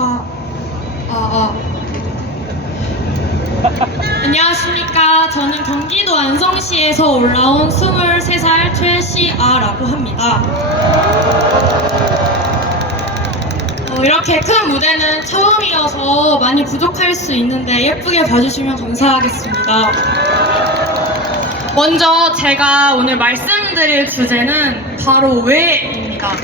아, 안녕하십니까. 저는 경기도 안성시에서 올라온 23살 최시아라고 합니다. 이렇게 큰 무대는 처음이어서 많이 부족할 수 있는데 예쁘게 봐주시면 감사하겠습니다. 먼저 제가 오늘 말씀드릴 주제는 바로 왜입니다.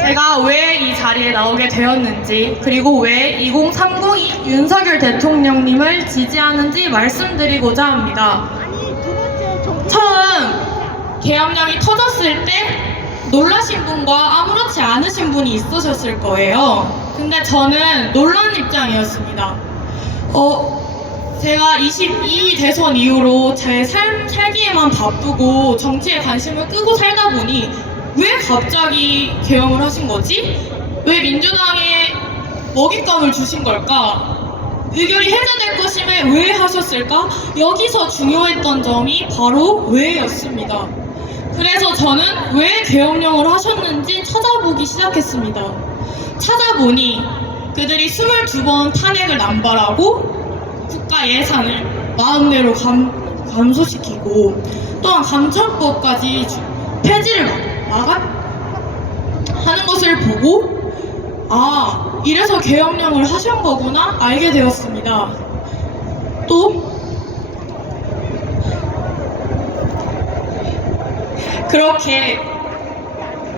제가 왜 이 자리에 나오게 되었는지, 그리고 왜 2030이 윤석열 대통령님을 지지하는지 말씀드리고자 합니다. 처음 계엄령이 터졌을 때 놀라신 분과 아무렇지 않으신 분이 있으셨을 거예요. 근데 저는 놀란 입장이었습니다. 제가 22 대선 이후로 제 살기에만 바쁘고 정치에 관심을 끄고 살다 보니 왜 갑자기 계엄을 하신 거지? 왜 민주당에 먹잇감을 주신 걸까? 의결이 해제될 것임에 왜 하셨을까? 여기서 중요했던 점이 바로 왜였습니다. 그래서 저는 왜 계엄령을 하셨는지 찾아보기 시작했습니다. 찾아보니 그들이 22번 탄핵을 남발하고 국가 예산을 마음대로 감소시키고 또한 감찰법까지 폐지를 하는 것을 보고 이래서 계엄령을 하신 거구나 알게 되었습니다. 또 그렇게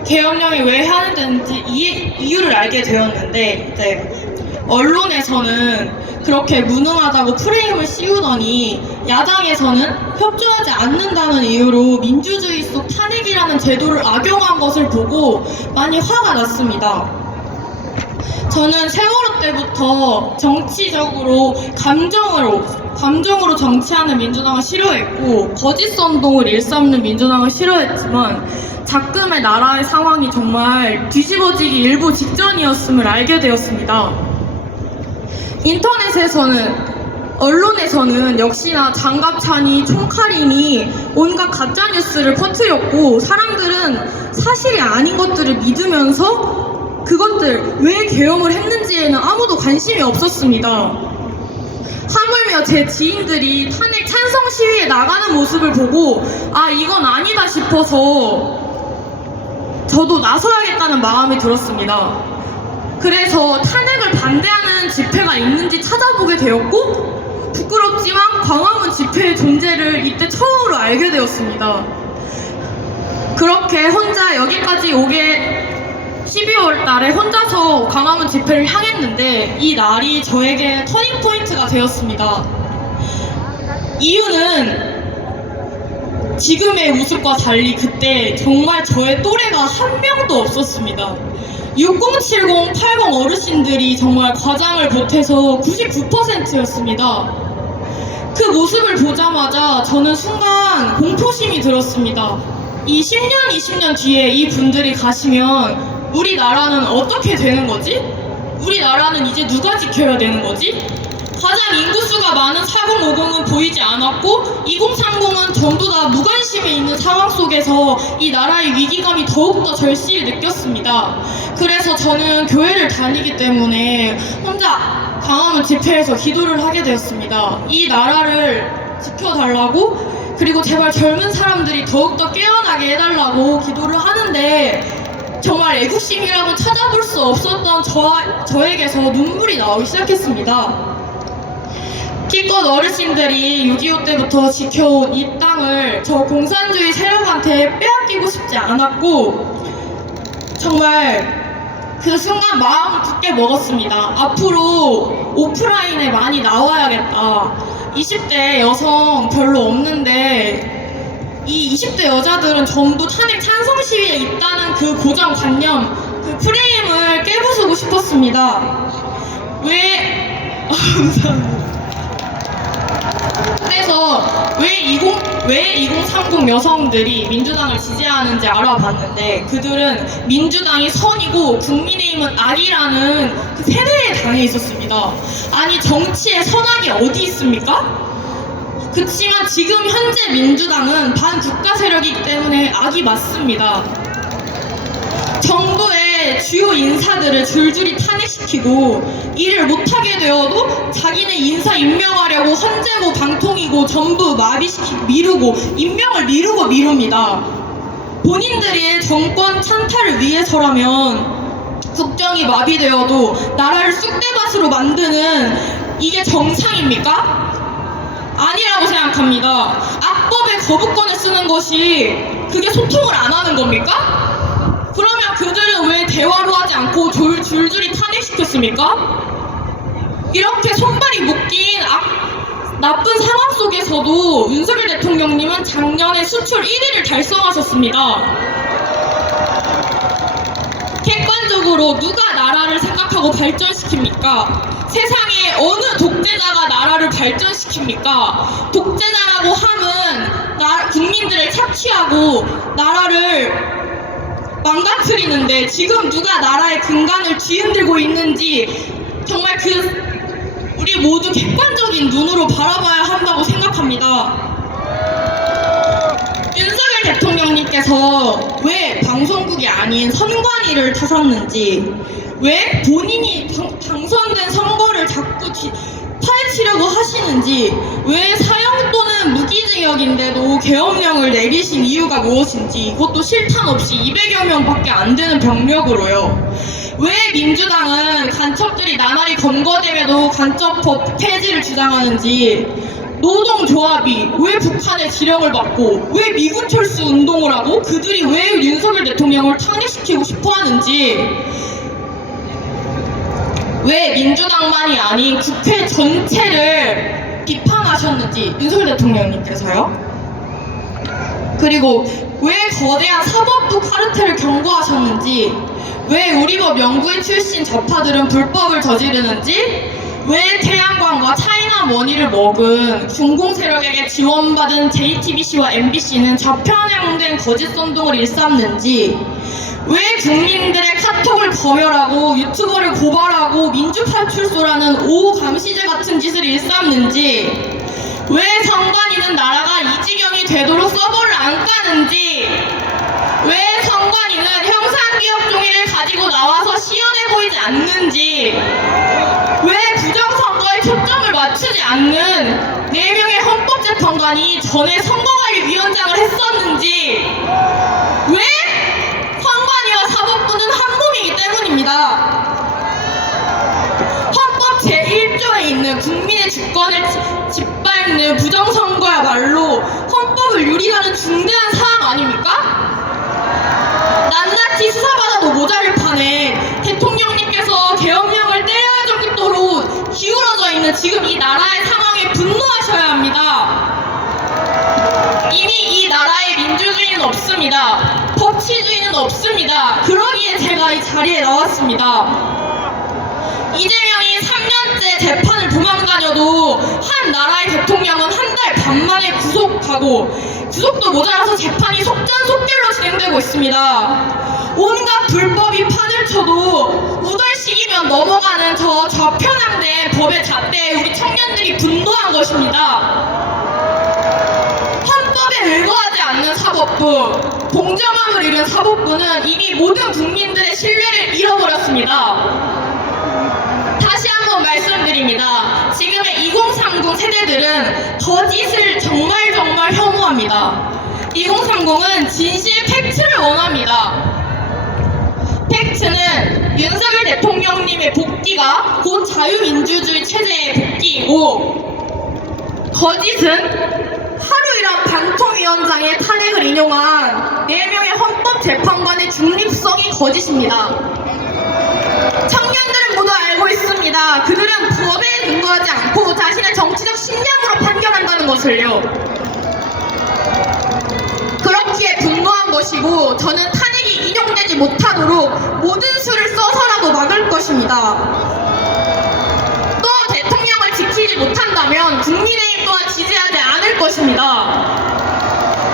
계엄령이 왜 하는지 이유를 알게 되었는데 언론에서는 그렇게 무능하다고 프레임을 씌우더니 야당에서는 협조하지 않는다는 이유로 민주주의 속 탄핵이라는 제도를 악용한 것을 보고 많이 화가 났습니다. 저는 세월호 때부터 정치적으로 감정으로 정치하는 민주당을 싫어했고 거짓 선동을 일삼는 민주당을 싫어했지만 작금의 나라의 상황이 정말 뒤집어지기 일보 직전이었음을 알게 되었습니다. 인터넷에서는 언론에서는 역시나 장갑차니 총칼이니 온갖 가짜뉴스를 퍼뜨렸고 사람들은 사실이 아닌 것들을 믿으면서 그것들 왜 계엄을 했는지에는 아무도 관심이 없었습니다. 하물며 제 지인들이 탄핵 찬성 시위에 나가는 모습을 보고 이건 아니다 싶어서 저도 나서야겠다는 마음이 들었습니다. 그래서 탄핵을 반대하는 집회가 있는지 찾아보게 되었고 부끄럽지만 광화문 집회의 존재를 이때 처음으로 알게 되었습니다. 그렇게 혼자 여기까지 오게 12월 달에 혼자서 광화문 집회를 향했는데 이 날이 저에게 터닝포인트가 되었습니다. 이유는 지금의 모습과 달리 그때 정말 저의 또래가 한 명도 없었습니다. 6070, 80 어르신들이 정말 과장을 보태서 99%였습니다. 그 모습을 보자마자 저는 순간 공포심이 들었습니다. 이 10년, 20년 뒤에 이 분들이 가시면 우리나라는 어떻게 되는 거지? 우리나라는 이제 누가 지켜야 되는 거지? 가장 인구수가 많은 4050은 보이지 않았고 2030은 전부 다 무관심에 있는 상황 속에서 이 나라의 위기감이 더욱더 절실히 느꼈습니다. 그래서 저는 교회를 다니기 때문에 혼자 광화문 집회에서 기도를 하게 되었습니다. 이 나라를 지켜달라고 그리고 제발 젊은 사람들이 더욱더 깨어나게 해달라고 기도를 하는데 정말 애국심이라고 찾아볼 수 없었던 저에게서 눈물이 나오기 시작했습니다. 기껏 어르신들이 6.25 때부터 지켜온 이 땅을 저 공산주의 세력한테 빼앗기고 싶지 않았고 정말 그 순간 마음을 굳게 먹었습니다. 앞으로 오프라인에 많이 나와야겠다. 20대 여성 별로 없는데 이 20대 여자들은 전부 탄핵 찬성 시위에 있다는 그 고정관념, 그 프레임을 깨부수고 싶었습니다. 감사합니다. 그래서 왜 2030 여성들이 민주당을 지지하는지 알아봤는데 그들은 민주당이 선이고 국민의힘은 악이라는 그 세뇌에 당해 있었습니다. 아니 정치에 선악이 어디 있습니까? 그치만 지금 현재 민주당은 반국가 세력이기 때문에 악이 맞습니다. 정부의 국회 주요 인사들을 줄줄이 탄핵시키고 일을 못하게 되어도 자기는 인사 임명하려고 헌재고 방통이고 전부 마비시키고 미루고 임명을 미룹니다. 본인들의 정권 찬탈을 위해서라면 국정이 마비되어도 나라를 쑥대밭으로 만드는 이게 정상입니까? 아니라고 생각합니다. 악법의 거부권을 쓰는 것이 그게 소통을 안 하는 겁니까? 그러면 그들은 왜 대화로 하지 않고 줄줄이 탄핵시켰습니까? 이렇게 손발이 묶인 나쁜 상황 속에서도 윤석열 대통령님은 작년에 수출 1위를 달성하셨습니다. 객관적으로 누가 나라를 생각하고 발전시킵니까? 세상에 어느 독재자가 나라를 발전시킵니까? 독재자라고 함은 국민들을 착취하고 나라를 망가뜨리는데 지금 누가 나라의 근간을 뒤흔들고 있는지 정말 우리 모두 객관적인 눈으로 바라봐야 한다고 생각합니다. 윤석열 대통령님께서 왜 방송국이 아닌 선관위를 타셨는지, 왜 본인이 당선된 선거를 자꾸 파헤치려고 하시는지, 왜 사형 또는 무기징역인데도 계엄령을 내리신 이유가 무엇인지, 이것도 실탄 없이 200여 명밖에 안 되는 병력으로요. 왜 민주당은 간첩들이 나날이 검거됨에도 간첩법 폐지를 주장하는지, 노동조합이 왜 북한의 지령을 받고 왜 미군 철수 운동을 하고 그들이 왜 윤석열 대통령을 탄핵시키고 싶어 하는지, 왜 민주당만이 아닌 국회 전체를 비판하셨는지 윤석열 대통령님께서요. 그리고 왜 거대한 사법부 카르텔을 경고하셨는지, 왜 우리법 연구회 출신 좌파들은 불법을 저지르는지, 왜 태양광과 차이나머니를 먹은 중공 세력에게 지원받은 JTBC와 MBC는 좌편향된 거짓 선동을 일삼는지, 왜 국민들의 카톡을 검열하고 유튜버를 고발하고 민주파출소라는 오감시제 같은 짓을 일삼는지, 왜 선관위는 나라가 이 지경이 되도록 서버를 안 까는지, 왜 선관위는 형사기업 종이를 가지고 나와서 시연해 보이지 않는지, 왜 부정선거에 초점을 맞추지 않는 4명의 헌법재판관이 전에 선거관리위원장을 했었는지, 왜 선관위와 사법부는 한 몸이기 때문입니다. 헌법 제1조에 있는 국민의 주권을 짓밟는 부정선거야말로 헌법을 유린하는 중대한 사항 아닙니까? 낱낱이 수사받아도 모자를 판에 대통령님께서 계엄령을 때려야 정도로 기울어져 있는 지금 이 나라의 상황에 분노하셔야 합니다. 이미 이 나라에 민주주의는 없습니다. 법치주의는 없습니다. 그러기에 제가 이 자리에 나왔습니다. 이재명이 3년째 재판을 도망다녀도 한 나라의 대통령은 한 달 반 만에 구속하고, 구속도 모자라서 재판이 속전속결로 진행되고 있습니다. 온갖 불법이 판을 쳐도 우덜식이면 넘어가는 저 좌편향된 법의 잣대에 우리 청년들이 분노한 것입니다. 헌법에 의거하지 않는 사법부, 공정함을 잃은 사법부는 이미 모든 국민들의 신뢰를 잃어버렸습니다. 다시 한번 말씀드립니다. 지금의 2030 세대들은 거짓을 정말 혐오합니다. 2030은 진실 팩트를 원합니다. 팩트는 윤석열 대통령님의 복귀가 곧 자유민주주의 체제의 복귀이고, 거짓은 하루 일한 방통위원장의 탄핵을 인용한 4명의 헌법재판관의 중립성이 거짓입니다. 청년들은 모두 알고 있습니다. 그들은 법에 근거하지 않고 자신의 정치적 신념으로 판결한다는 것을요. 그렇기에 분노한 것이고, 저는 탄핵이 인용되지 못하도록 모든 수를 써서라도 막을 것입니다. 또 대통령을 지키지 못한다면 국민의힘 또한 지지하지 않을 것입니다.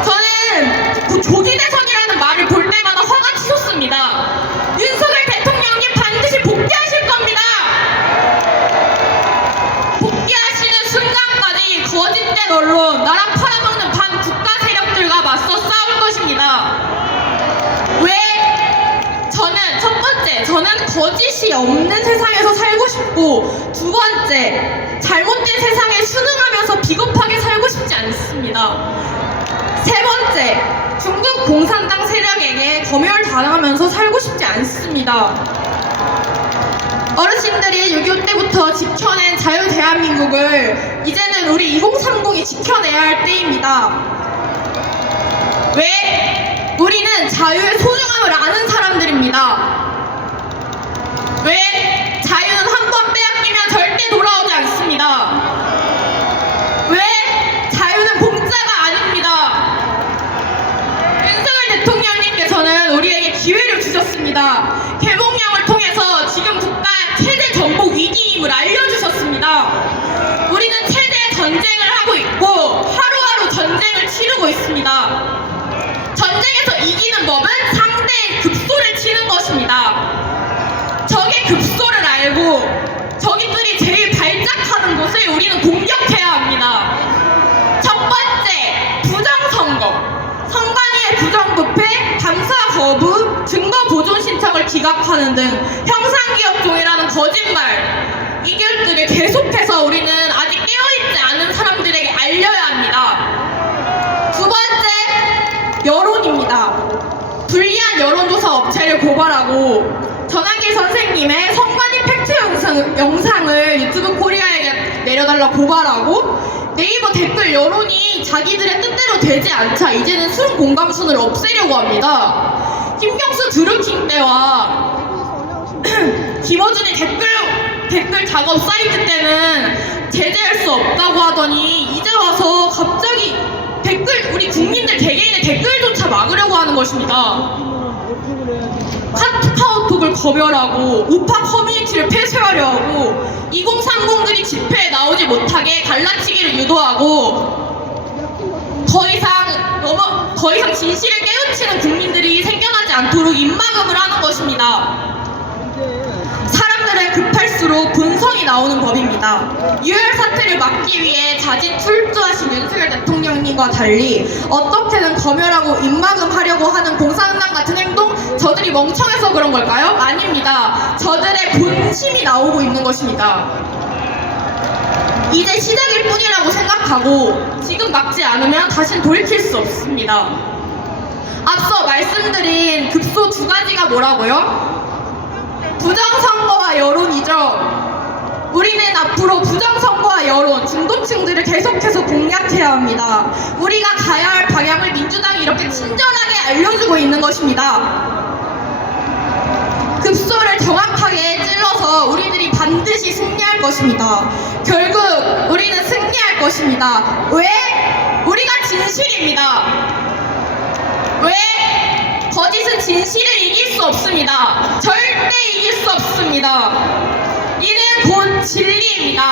저는 그 조기대선이라는 말을 볼 때마다 화가 치솟습니다. 윤석열 대통령님 반드시 복귀하실 겁니다. 복귀하시는 순간까지 거짓된 언론, 나라 팔아먹는 반국가 세력들과 맞서 싸울 것입니다. 왜? 저는 첫 번째, 햇빛이 없는 세상에서 살고 싶고, 두 번째, 잘못된 세상에 순응하면서 비겁하게 살고 싶지 않습니다. 세 번째, 중국 공산당 세력에게 검열당하면서 살고 싶지 않습니다. 어르신들이 6.25 때부터 지켜낸 자유 대한민국을 이제는 우리 2030이 지켜내야 할 때입니다. 왜? 우리는 자유의 소중함을 아는 사람들입니다. 왜? 자유는 한 번 빼앗기면 절대 돌아오지 않습니다. 왜? 자유는 공짜가 아닙니다. 윤석열 대통령님께서는 우리에게 기회를 주셨습니다. 개몽령을 통해서 지금 국가 최대 정복 위기임을 알려주셨습니다. 우리는 최대의 전쟁을 하고 있고 하루하루 전쟁을 치르고 있습니다. 전쟁에서 이기는 법은 상대의 급소를 치는 것입니다. 적의 급소를 알고 적이들이 제일 발작하는 곳을 우리는 공격해야 합니다. 첫 번째, 부정선거. 선관위의 부정부패, 감사 거부, 증거 보존 신청을 기각하는 등 형사기업종이라는 거짓말, 이 길들을 계속해서 우리는 아직 깨어있지 않은 사람들에게 알려야 합니다. 두 번째, 여론입니다. 불리한 여론조사 업체를 고발하고 전한길 선생님의 선관위 팩트 영상을 유튜브 코리아에게 내려달라 고발하고, 네이버 댓글 여론이 자기들의 뜻대로 되지 않자 이제는 수능 공감순을 없애려고 합니다. 김경수 드루킹 때와 김어준이 댓글 작업 사이트 때는 제재할 수 없다고 하더니 이제 와서 갑자기 우리 국민들 개개인의 댓글조차 막으려고 하는 것입니다. 카카오톡을 검열하고 우파 커뮤니티를 폐쇄하려 하고 2030들이 집회에 나오지 못하게 갈라치기를 유도하고 더 이상 진실을 깨우치는 국민들이 생겨나지 않도록 입막음을 하는 것입니다. 사람들은 급할수록 본성이 나오는 법입니다. 유혈 사태를 막기 위해 자진 출두하신 윤석열 대통령님과 달리 어떻게든 검열하고 입막음하려고 하는 공산당 같은 행동, 저들이 멍청해서 그런 걸까요? 아닙니다. 저들의 본심이 나오고 있는 것입니다. 이제 시작일 뿐이라고 생각하고 지금 막지 않으면 다신 돌이킬 수 없습니다. 앞서 말씀드린 급소 두 가지가 뭐라고요? 부정선거와 여론이죠. 우리는 앞으로 부정선거와 여론, 중도층들을 계속해서 공략해야 합니다. 우리가 가야 할 방향을 민주당이 이렇게 친절하게 알려주고 있는 것입니다. 급소를 정확하게 찔러서 우리들이 반드시 승리할 것입니다. 결국 우리는 승리할 것입니다. 왜? 우리가 진실입니다. 왜? 거짓은 진실을 이길 수 없습니다. 절대 이길 수 없습니다. 이는 곧 진리입니다.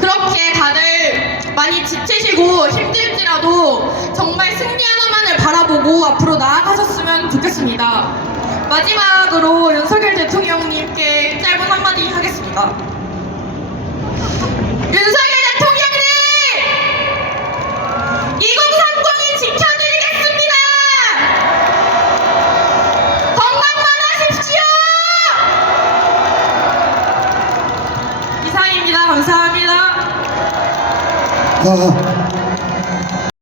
그렇게 다들 많이 지치시고 힘들지라도 정말 승리 하나만을 바라보고 앞으로 나아가셨으면 좋겠습니다. 마지막으로 윤석열 대통령님께 짧은 한마디 하겠습니다. 윤석열 대통령님! 2030이 지켜드리겠습니다! 건강만 하십시오! 이상입니다. 감사합니다.